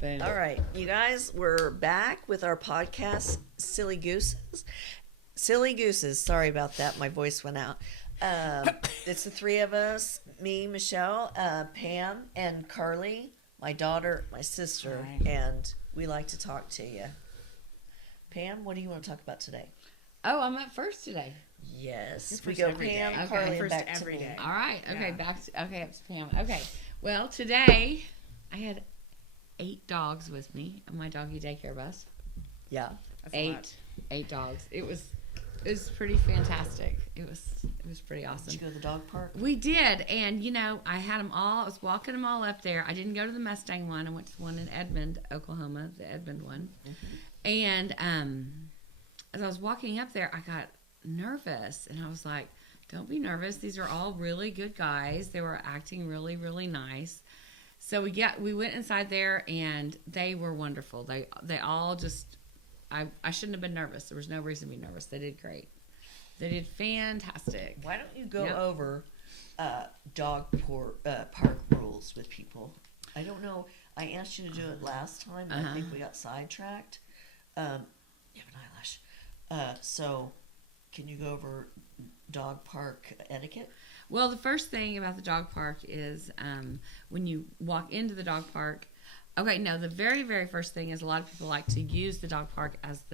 Boom. All right, you guys, we're back with our podcast, Silly Gooses. Silly Gooses. Sorry about that. My voice went out. It's the three of us, me, Michelle, Pam, and Carly, my daughter, my sister, Hi. and we like to talk to you. Pam, what do you want to talk about today? Oh, I'm up first today. Yes, You're we first go every Pam, day. Okay, Carly, and first back to every me. day. All right. Okay, Yeah. up to Pam. Okay. Well, today I had 8 dogs with me on my doggy daycare bus. Yeah. That's a lot. Eight dogs. It was pretty fantastic. It was pretty Did awesome. you go to the dog park? We did, and I had them all. I was walking them all up there. I didn't go to the Mustang one. I went to the one in Edmond, Oklahoma, the Edmond one. And as I was walking up there, I got nervous, and I was like, "Don't be nervous. These are all really good guys. They were acting really, really nice." So we went inside there, and they were wonderful. They all just. I shouldn't have been nervous. There was no reason to be nervous. They did great. They did fantastic. Why don't you go Yep. over park rules with people? I don't know. I asked you to do it last time, and I think we got sidetracked. You have an eyelash. So, can you go over dog park etiquette? Well, the first thing about the dog park is when you walk into the dog park. Okay, no, the very, very first thing is a lot of people like to use the dog park as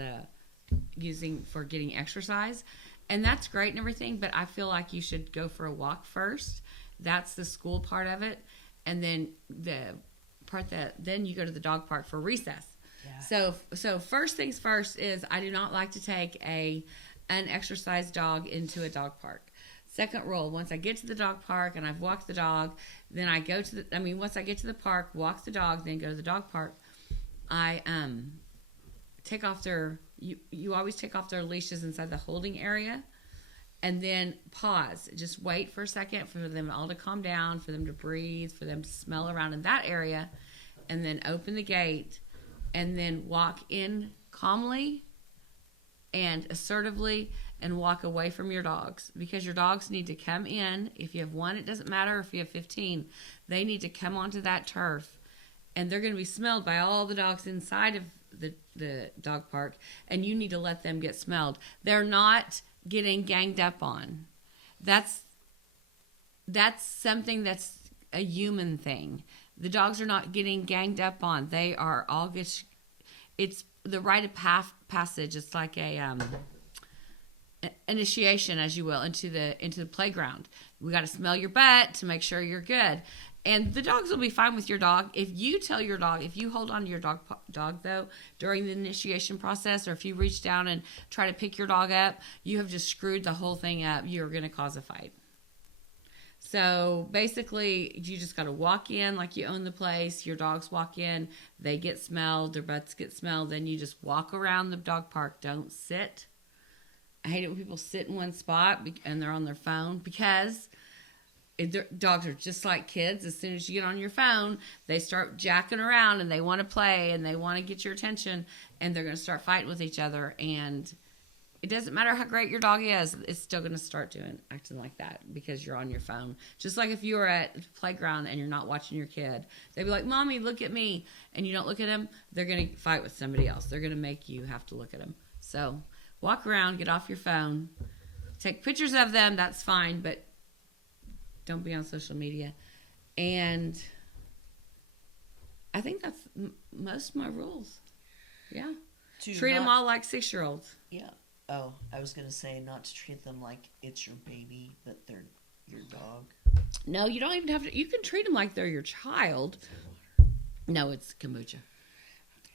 for getting exercise. And that's great and everything, but I feel like you should go for a walk first. That's the school part of it. And then the part then you go to the dog park for recess. Yeah. So first things first is I do not like to take an exercise dog into a dog park. Second rule, once I get to the dog park and I've walked the dog, then I go to once I get to the park, walk the dog, then go to the dog park, I take off you always take off their leashes inside the holding area, and then pause. Just wait for a second for them all to calm down, for them to breathe, for them to smell around in that area, and then open the gate, and then walk in calmly and assertively and walk away from your dogs, because your dogs need to come in. If you have one, it doesn't matter if you have 15. They need to come onto that turf, and they're going to be smelled by all the dogs inside of the dog park, and you need to let them get smelled. They're not getting ganged up on. That's something that's a human thing. The dogs are not getting ganged up on. They are all it's the rite of passage. It's like a initiation, as you will, into the playground. We got to smell your butt to make sure you're good, and the dogs will be fine with your dog. If you tell your dog, if you hold on to your dog though during the initiation process, or if you reach down and try to pick your dog up, you have just screwed the whole thing up. You're going to cause a fight. So basically, you just got to walk in like you own the place. Your dogs walk in, they get smelled, their butts get smelled. Then you just walk around the dog park. Don't sit. I hate it when people sit in one spot and they're on their phone, because dogs are just like kids. As soon as you get on your phone, they start jacking around and they want to play and they want to get your attention, and they're going to start fighting with each other. And it doesn't matter how great your dog is, it's still going to start acting like that because you're on your phone. Just like if you were at the playground and you're not watching your kid, they'd be like, "Mommy, look at me," and you don't look at them, they're going to fight with somebody else. They're going to make you have to look at them. So walk around, get off your phone, take pictures of them, that's fine, but don't be on social media. And I think that's most of my rules. Yeah. Treat them all like 6-year-olds. Yeah. Oh, I was going to say not to treat them like it's your baby, but they're your dog. No, you don't even have to. You can treat them like they're your child. No, it's kombucha.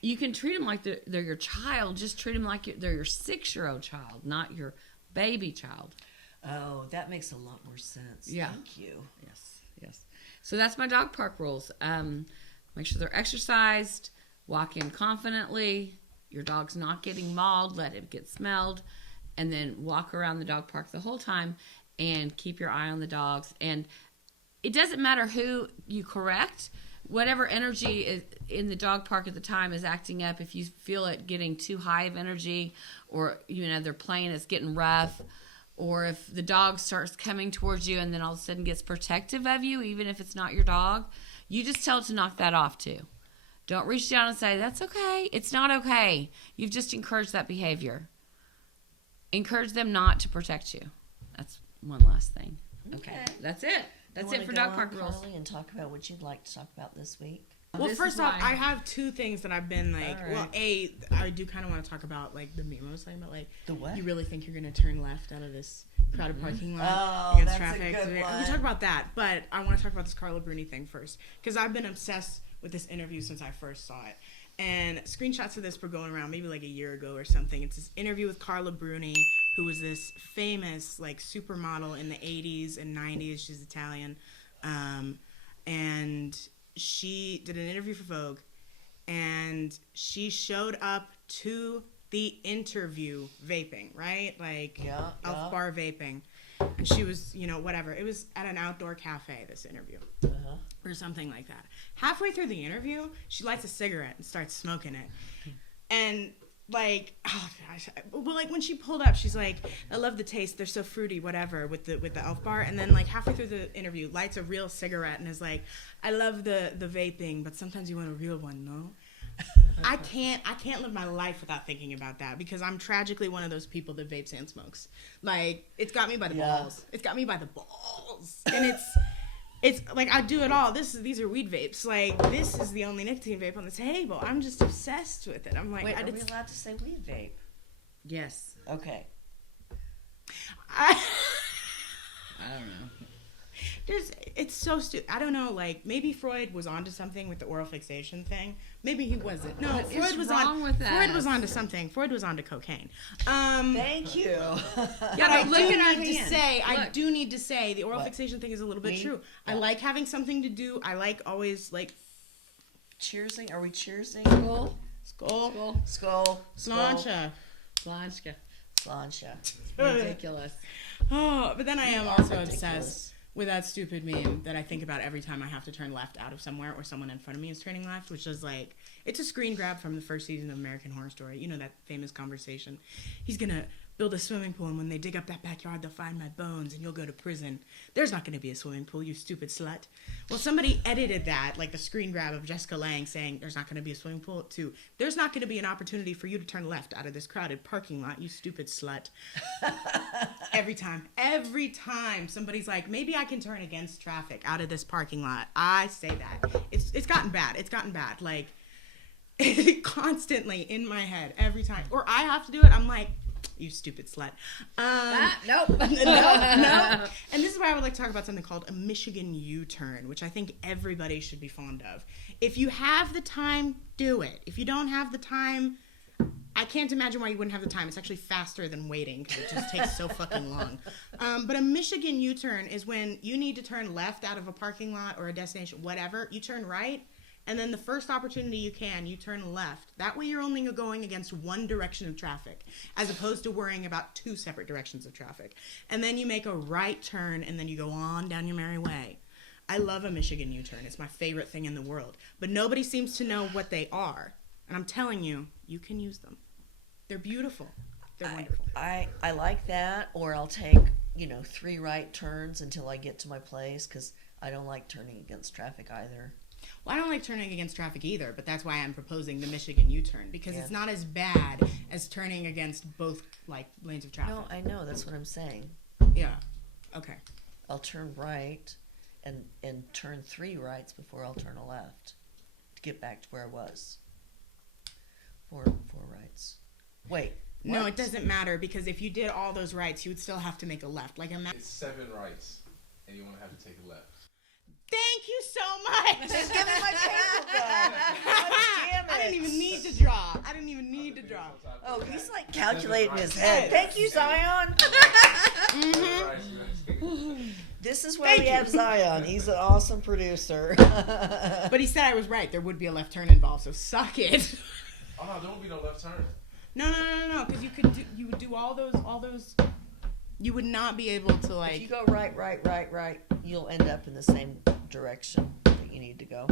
You can treat them like they're your child. Just treat them like they're your 6-year-old child, not your baby child. Oh, that makes a lot more sense. Yeah. Thank you. Yes. So that's my dog park rules. Make sure they're exercised. Walk in confidently. Your dog's not getting mauled. Let it get smelled. And then walk around the dog park the whole time and keep your eye on the dogs. And it doesn't matter who you correct. Whatever energy is in the dog park at the time is acting up. If you feel it getting too high of energy, or they're playing, it's getting rough, or if the dog starts coming towards you and then all of a sudden gets protective of you, even if it's not your dog, you just tell it to knock that off too. Don't reach down and say, that's okay. It's not okay. You've just encouraged that behavior. Encourage them not to protect you. That's one last thing. Okay. That's it. That's it for dog park rules. Carly, and talk about what you'd like to talk about this week. Well, first off, I have two things that I've been like. Right. Well, I do kind of want to talk about like the meme I was talking about. Like, the what? You really think you're going to turn left out of this crowded parking lot that's against traffic? A good one. We talk about that, but I want to talk about this Carla Bruni thing first because I've been obsessed with this interview since I first saw it. And screenshots of this were going around maybe like a year ago or something. It's this interview with Carla Bruni, who was this famous like supermodel in the 80s and 90s. She's Italian. And she did an interview for Vogue, and she showed up to the interview vaping, right? Like Elf Bar vaping. And she was, whatever. It was at an outdoor cafe, this interview. Or something like that. Halfway through the interview, she lights a cigarette and starts smoking it. And like, oh gosh, well, like when she pulled up, she's like, I love the taste, they're so fruity, whatever, with the Elf Bar. And then like halfway through the interview, lights a real cigarette and is like, I love the vaping, but sometimes you want a real one, no? I can't live my life without thinking about that because I'm tragically one of those people that vapes and smokes. Like, it's got me by the balls. It's got me by the balls. And it's like I do it all. These are weed vapes. Like, this is the only nicotine vape on the table. I'm just obsessed with it. I'm like, wait, are we allowed to say weed vape? Yes. Okay. I don't know. It's so stupid. I don't know. Like, maybe Freud was onto something with the oral fixation thing. Maybe he wasn't. No, Freud was on. Freud was onto something. Freud was onto cocaine. Thank you. Yeah, I do need to say the oral fixation thing is a little bit true. I like having something to do. I like always like cheersing. Are we cheersing? Skull. Slancha. Ridiculous. Oh, but then I am also obsessed with that stupid meme that I think about every time I have to turn left out of somewhere or someone in front of me is turning left, which is like, it's a screen grab from the first season of American Horror Story. You know that famous conversation. He's going to build a swimming pool, and when they dig up that backyard, they'll find my bones, and you'll go to prison. There's not going to be a swimming pool, you stupid slut. Well, somebody edited that, like the screen grab of Jessica Lange saying there's not going to be a swimming pool, to there's not going to be an opportunity for you to turn left out of this crowded parking lot, you stupid slut. Every time somebody's like, maybe I can turn against traffic out of this parking lot, I say that. It's gotten bad. Like, constantly in my head every time. Or I have to do it, I'm like, you stupid slut. Nope. No. And this is why I would like to talk about something called a Michigan U-turn, which I think everybody should be fond of. If you have the time, do it. If you don't have the time, I can't imagine why you wouldn't have the time. It's actually faster than waiting because it just takes so fucking long. But a Michigan U-turn is when you need to turn left out of a parking lot or a destination, whatever. You turn right. And then the first opportunity you turn left. That way you're only going against one direction of traffic, as opposed to worrying about two separate directions of traffic. And then you make a right turn, and then you go on down your merry way. I love a Michigan U-turn. It's my favorite thing in the world. But nobody seems to know what they are. And I'm telling you, you can use them. They're beautiful. They're wonderful. I like that, or I'll take, 3 right turns until I get to my place, because I don't like turning against traffic either. Well, I don't like turning against traffic either, but that's why I'm proposing the Michigan U-turn, because it's not as bad as turning against both, like, lanes of traffic. No, I know. That's what I'm saying. Yeah. Okay. I'll turn right and turn 3 rights before I'll turn a left to get back to where I was. 4 rights. Wait. What? No, it doesn't matter, because if you did all those rights, you would still have to make a left. Like it's 7 rights, and you won't have to take a left. Thank you so much. Just give me my paper back. Damn it. I didn't even need to draw. Oh, he's like calculating his head. Thank you, Zion. This is why we have Zion. He's an awesome producer. But he said I was right. There would be a left turn involved, so suck it. Oh no, there won't be no left turn. No. Because you would do all those. You would not be able to, like. If you go right, you'll end up in the same direction that you need to go.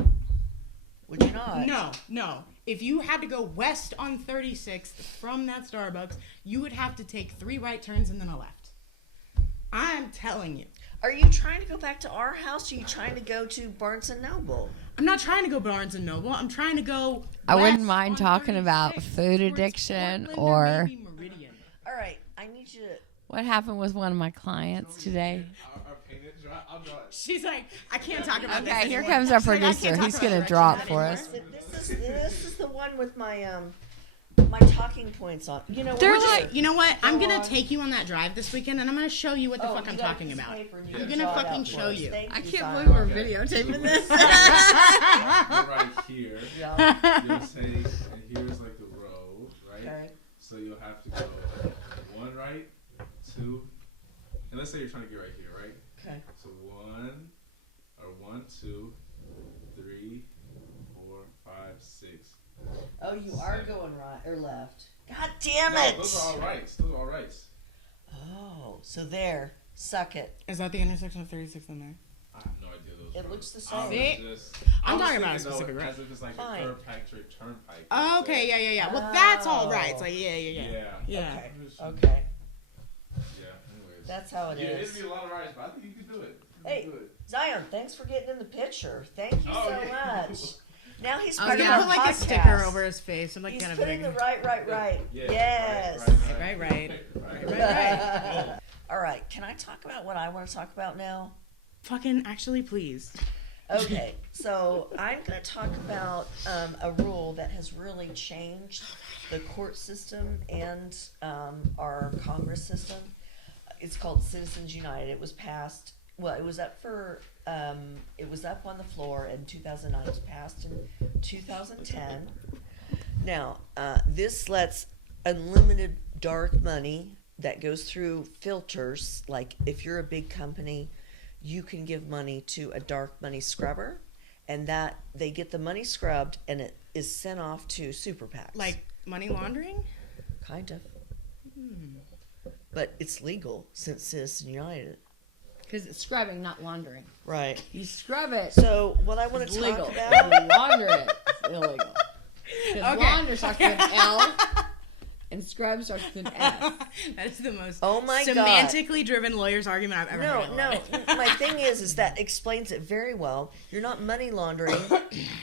Would you not? No. If you had to go west on 36th from that Starbucks, you would have to take 3 right turns and then a left. I'm telling you. Are you trying to go back to our house? Or are you trying to go to Barnes and Noble? I'm not trying to go Barnes and Noble. I'm trying to go. I wouldn't west mind on talking about 36 food towards addiction Portland or maybe Meridian. All right, I need you to. what happened with one of my clients today. Our painted dry. I'll draw it. She's like, I can't talk about this. Okay, here anymore. comes our She's like, I can't producer. talk He's about gonna directions drop for anymore. us. This is the one with my my talking points on. You know, They're we're like- just- You know what? I'm Go gonna on. take you on that drive this weekend, and I'm gonna show you what the Oh, fuck you I'm got a talking piece of about. paper and you I'm can gonna draw it fucking out for show us. you. Thank I you, can't Zion. believe we're Okay. videotaping this. Go right here. Yeah. You'll say, and here's like the row, right? Okay. So you'll have to go 1 right, 2, and let's say you're trying to get right here, right? Okay. So 1, 2, 3, 4, 5, 6. Oh, you are going right or left. God damn No, it! those are all rights. Those are all rights. Oh, so there. Suck it. Is that the intersection of 36 and 9? I have no idea those. It roads. looks the I was same. just- I'm I was talking about a thinking, though, specific road. as if it's like Fine. a Kirkpatrick Turnpike. Oh, okay, yeah. Well, that's all right. It's like, yeah. Yeah. Okay. Okay. Yeah. Anyways. That's how it Yeah, is. it'd be a lot of rights, but I think you can do it. You Hey. can do it. Zion, thanks for getting in the picture. Thank you Oh, so yeah. much. Now he's I part was of gonna our put like a podcast. sticker over his face. I'm like He's kind of putting big. the right. Yeah, Yes. Right. All right. Can I talk about what I want to talk about now? Fucking actually, please. Okay, so I'm going to talk about a rule that has really changed the court system and our Congress system. It's called Citizens United. It was passed. Well, it was up for. It was up on the floor in 2009. It was passed in 2010. Now, this lets unlimited dark money that goes through filters. Like if you're a big company, you can give money to a dark money scrubber, and that they get the money scrubbed and it is sent off to super PACs. Like money laundering? Kind of. But it's legal since Citizens United. Because it's scrubbing, not laundering. Right. You scrub it. So what I want It's to legal. talk about. You launder it. It's illegal. Because Okay. launder starts with an L and scrub starts with an S. That is the most Oh my God. semantically driven lawyer's argument I've ever heard. in my life. My thing is that explains it very well. You're not money laundering.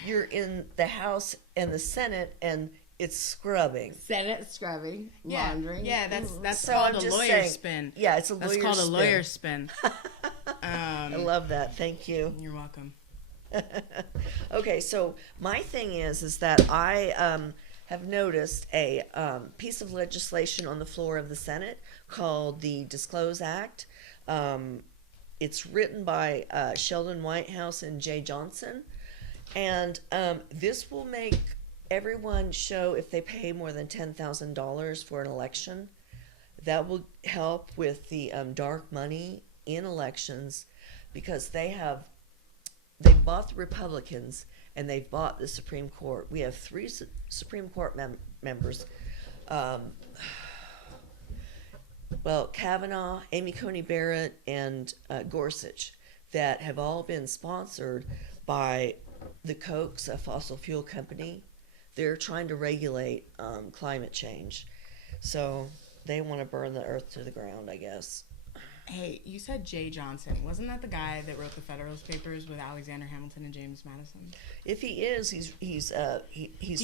You're in the House and the Senate, and it's scrubbing. Senate scrubbing, Yeah, laundering. yeah, that's So called I'm a just lawyer saying- spin. Yeah, it's a That's lawyer called a spin. lawyer spin. I love that. Thank you. You're welcome. Okay, so my thing is that I have noticed a piece of legislation on the floor of the Senate called the Disclose Act. It's written by Sheldon Whitehouse and Jay Johnson, and this will make everyone show if they pay more than $10,000 for an election. That will help with the dark money in elections, because they bought the Republicans and they've bought the Supreme Court. We have 3 Supreme Court members. Well, Kavanaugh, Amy Coney Barrett, and Gorsuch, that have all been sponsored by the Kochs, a fossil fuel company. They're trying to regulate climate change. So they want to burn the earth to the ground, I guess. Hey, you said Jay Johnson. Wasn't that the guy that wrote the Federalist Papers with Alexander Hamilton and James Madison? If he is, he's He's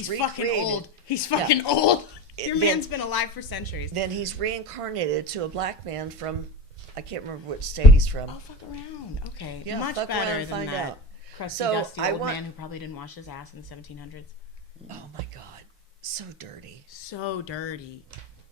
recreated. fucking old. He's fucking old. Your Then- man's been alive for centuries. Then he's reincarnated to a black man from, I can't remember which state he's from. Oh, fuck around. Okay. Yeah, Much fuck around better and than find that out. crusty, So, dusty I old want- man who probably didn't wash his ass in the 1700s. Oh my God, so dirty. So dirty.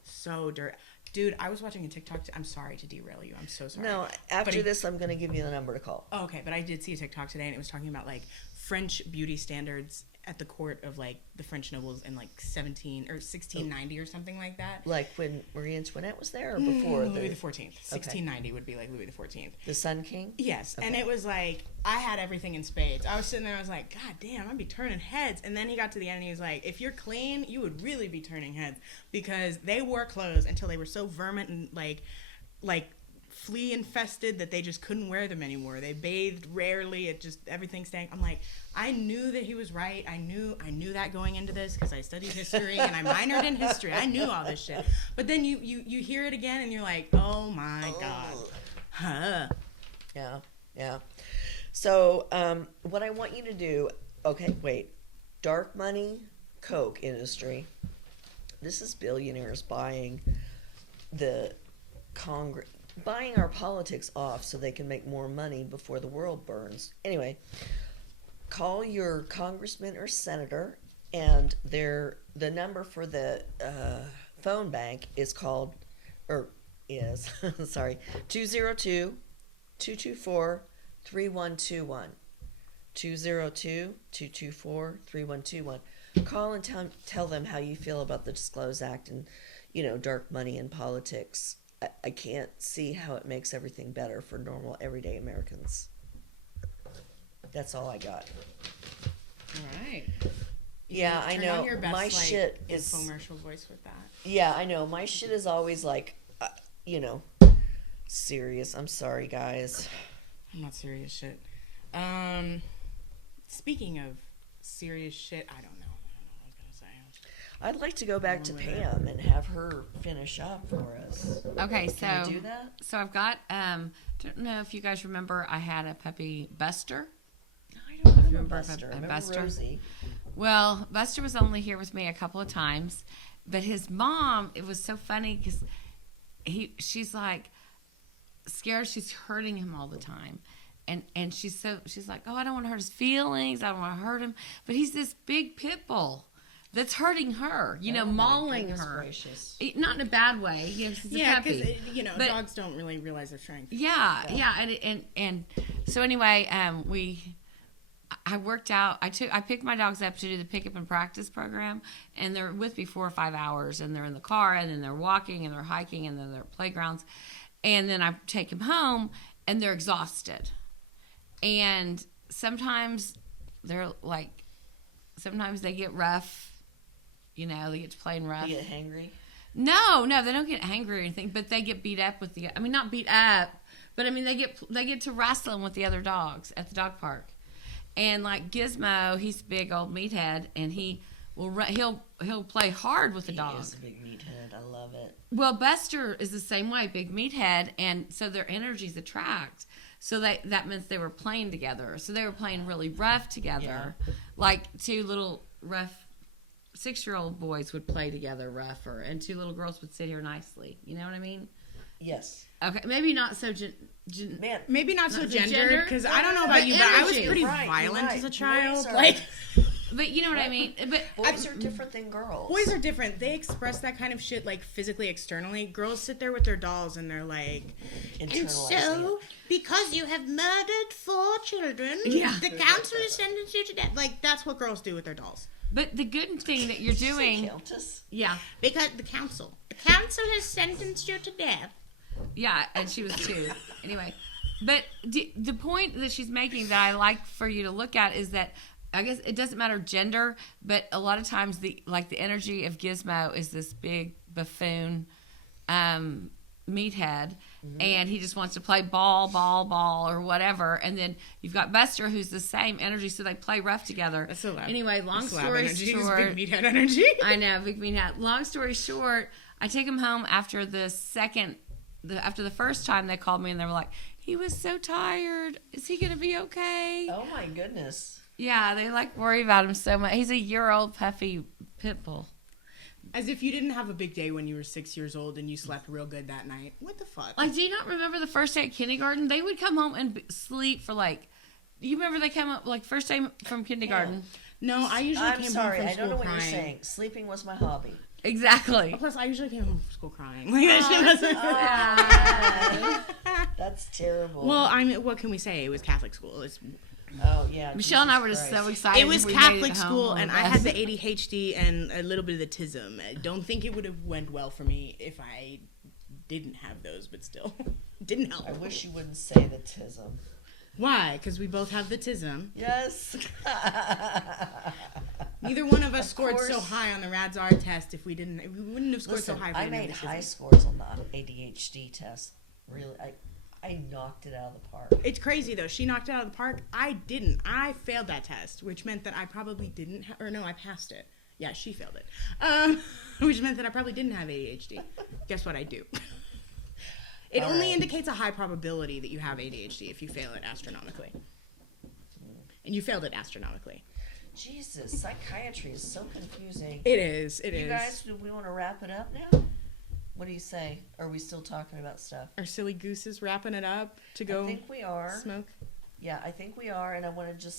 So dirty. Dude, I was watching a TikTok. I'm sorry to derail you. I'm so sorry. No, But after he- this, I'm going to give you the number to call. Oh, okay, but I did see a TikTok today, and it was talking about like French beauty standards at the court of like the French nobles in like 1690 or something like that. Like when Marie Antoinette was there, or before Louis the 14th. 1690 would be like Louis the 14th. the Sun King. Yes, and Okay. it was like I had everything in spades. I was sitting there, I was like, God damn, I'd be turning heads. And then he got to the end, and he was like, if you're clean, you would really be turning heads, because they wore clothes until they were so vermin and like flea infested that they just couldn't wear them anymore. They bathed rarely. It just everything stank. I'm like, I knew that he was right. I knew that going into this because I studied history and I minored in history. I knew all this shit. But then you hear it again and you're like, oh my God. Huh. Yeah. So, what I want you to do, okay, wait. Dark money, Coke industry. This is billionaires buying the buying our politics off so they can make more money before the world burns. Anyway, call your congressman or senator, and the number for the phone bank is called, sorry, 202-224-3121. 202-224-3121. Call and tell them how you feel about the Disclose Act and, dark money in politics. I can't see how it makes everything better for normal, everyday Americans. That's all I got. All right. Yeah, I know. My shit is infomercial voice with that. Yeah, I know. My shit is always like, serious. I'm sorry, guys. I'm not serious shit. Speaking of serious shit, I don't know what I was gonna say. I'd like to go back to Pam and have her finish up for us. Okay, Can we do that? So I've got don't know if you guys remember, I had a puppy, Buster. I don't remember Buster. I remember Buster. Rosie. Well, Buster was only here with me a couple of times, but his mom, it was so funny because she's like scared she's hurting him all the time. And she's like, oh, I don't want to hurt his feelings. I don't want to hurt him. But he's this big pit bull that's hurting her, mauling her. Gracious. Not in a bad way. He's a puppy. because dogs don't really realize their strength. Yeah. And so anyway, I worked out. I picked my dogs up to do the pickup and practice program, and they're with me 4 or 5 hours, and they're in the car, and then they're walking, and they're hiking, and then they're at playgrounds, and then I take them home, and they're exhausted. And sometimes they get rough, they get to playing rough. They get hangry? No, they don't get hangry or anything, but they get beat up not beat up, but they get to wrestling with the other dogs at the dog park. And like Gizmo, he's a big old meathead, and he'll play hard with the dog. He is a big meathead. I love it. Well, Buster is the same way, big meathead, and so their energies attract. So that means they were playing together. So they were playing really rough together. Yeah. Like 2 little rough 6-year-old boys would play together rougher, and 2 little girls would sit here nicely. You know what I mean? Yes. Okay, maybe not so maybe not so gendered, because I don't know about you, but I was pretty violent as a child. But you know what I mean? But boys are different than girls. Boys are different. They express that kind of shit like physically, externally. Girls sit there with their dolls and they're like, and so because you have murdered 4 children, the council has sentenced you to death. Like, that's what girls do with their dolls. But the good thing that you're doing, because the council has sentenced you to death. Yeah, and she was 2. Anyway, but the point that she's making that I like for you to look at is that I guess it doesn't matter gender, but a lot of times the energy of Gizmo is this big buffoon meathead, and he just wants to play ball or whatever. And then you've got Buster, who's the same energy, so they play rough together. That's so loud. Anyway, long story short, big meathead energy. I know, big meathead. Long story short, I take him home after the first time they called me, and they were like, he was so tired. Is he gonna be okay? Oh my goodness. Yeah, they worry about him so much. He's a year-old puffy pit bull. As if you didn't have a big day when you were 6 years old and you slept real good that night. What the fuck? Do you not remember the first day at kindergarten? They would come home and sleep for you remember they came up first day from kindergarten? Yeah. No, I usually came home from school crying. I don't know what you're saying. Sleeping was my hobby. Exactly. Plus, I usually came home from school crying. That's terrible. Well, what can we say? It was Catholic school. Michelle and I were just so excited. It was Catholic school, and I had the ADHD and a little bit of the tism. I don't think it would have went well for me if I didn't have those, but still, didn't help. I wish you wouldn't say the tism. Why? Because we both have the tism. Yes. Neither one of us scored so high on the RADS-R test if we wouldn't have scored so high. I made high scores on the ADHD test. Really, I knocked it out of the park. It's crazy, though. She knocked it out of the park. I didn't. I failed that test, which meant that I probably didn't I passed it. Yeah, she failed it. Which meant that I probably didn't have ADHD. Guess what I do? It only indicates a high probability that you have ADHD if you fail it astronomically. And you failed it astronomically. Jesus, psychiatry is so confusing. It is. It is. You guys, do we want to wrap it up now? What do you say? Are we still talking about stuff? Are silly gooses wrapping it up to go? I think we are. Smoke. Yeah, I think we are, and I want to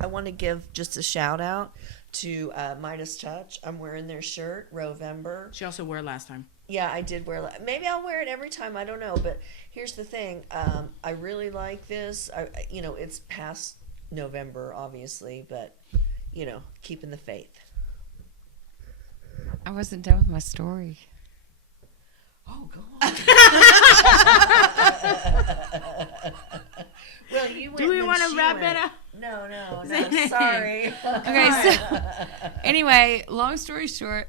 I want to give just a shout out to Midas Touch. I'm wearing their shirt, Rovember. She also wore it last time. Yeah, I did wear. Maybe I'll wear it every time. I don't know, but here's the thing. I really like this. It's past November, obviously, but keeping the faith. I wasn't done with my story. Oh, go on. Well, you went. Do we want to wrap it up? No. Sorry. Okay, so anyway, long story short,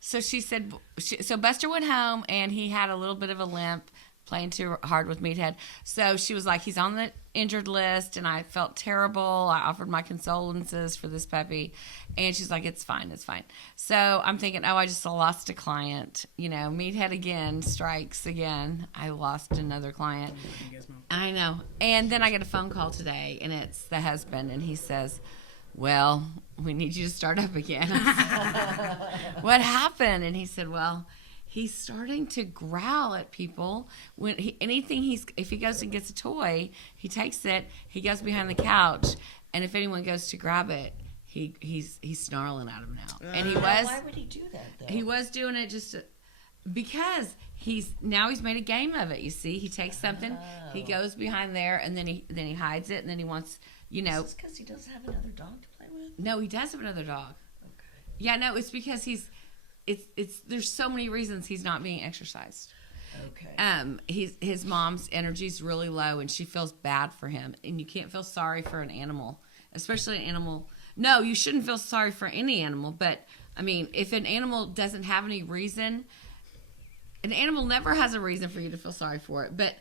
So she said, so Buster went home and he had a little bit of a limp, playing too hard with Meathead. So she was like, he's on the injured list, and I felt terrible. I offered my condolences for this puppy, and she's like, it's fine. So I'm thinking, I just lost a client. Meathead again strikes again. I lost another client. I know. And then I get a phone call today, and it's the husband, and he says, well, we need you to start up again. What happened? And he said, well, he's starting to growl at people. If he goes and gets a toy, he takes it, he goes behind the couch, and if anyone goes to grab it, he's snarling at him now. And he was. Why would he do that though? He was doing it because he's made a game of it. You see, he takes something, he goes behind there, and then he hides it, and then he wants. Is this because he doesn't have another dog to play with? No, he does have another dog. Okay. Yeah, no, it's because there's so many reasons he's not being exercised. Okay. His mom's energy's really low, and she feels bad for him. And you can't feel sorry for an animal, especially an animal. No, you shouldn't feel sorry for any animal. But I mean, if an animal doesn't have any reason, an animal never has a reason for you to feel sorry for it. But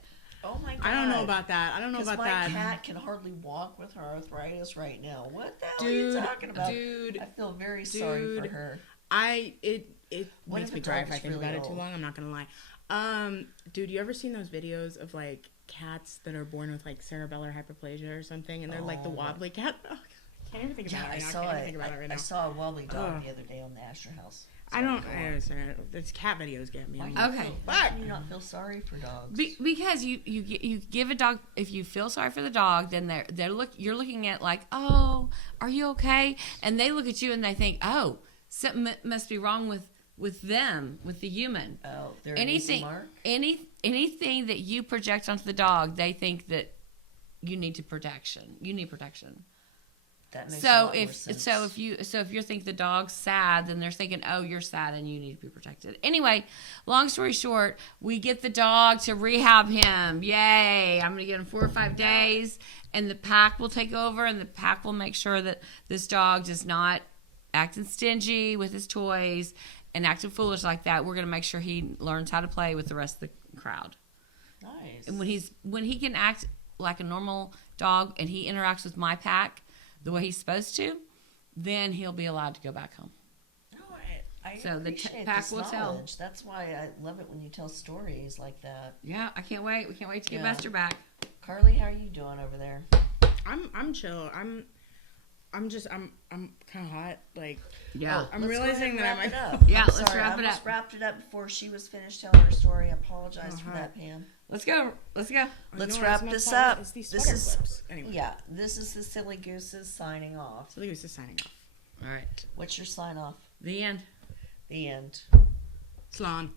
oh my God. I don't know about that. My cat can hardly walk with her arthritis right now. What the hell are you talking about? Dude, I feel very sorry for her. It makes me cry if I think about it too long. I'm not gonna lie. Dude, you ever seen those videos of like cats that are born with like cerebellar hyperplasia or something, and they're like the wobbly cat? Oh, I can't even think about it right now. I saw a wobbly dog the other day on the Asher House. I don't understand. These cat videos get me. Why do you not feel sorry for dogs? Because you give a dog, if you feel sorry for the dog, then you're looking at like, oh, are you okay? And they look at you and they think, oh, something must be wrong with them, with the human. Oh, they're an easy mark? Anything that you project onto the dog, they think that you need protection. You need protection. That makes a lot more sense. If you think the dog's sad, then they're thinking, oh, you're sad and you need to be protected. Anyway, long story short, we get the dog to rehab him. Yay! I'm gonna give him 4 or 5 days, and the pack will take over, and the pack will make sure that this dog does not acting stingy with his toys and acting foolish like that. We're gonna make sure he learns how to play with the rest of the crowd. Nice. And when he can act like a normal dog and he interacts with my pack the way he's supposed to, then he'll be allowed to go back home. No, I so appreciate the pack this will tell. knowledge. That's why I love it when you tell stories like that. Yeah, I can't wait. We can't wait to get Buster back. Carly, how are you doing over there? I'm chill. I'm kind of hot. Like, yeah. I'm realizing that I might. Yeah, let's wrap it up. I almost wrapped it up before she was finished telling her story. I apologize for that, Pam. Let's go. Let's wrap this up. This is anyway. Yeah, this is the Silly Gooses signing off. Silly Gooses signing off. All right. What's your sign off? The end. The end. Salon.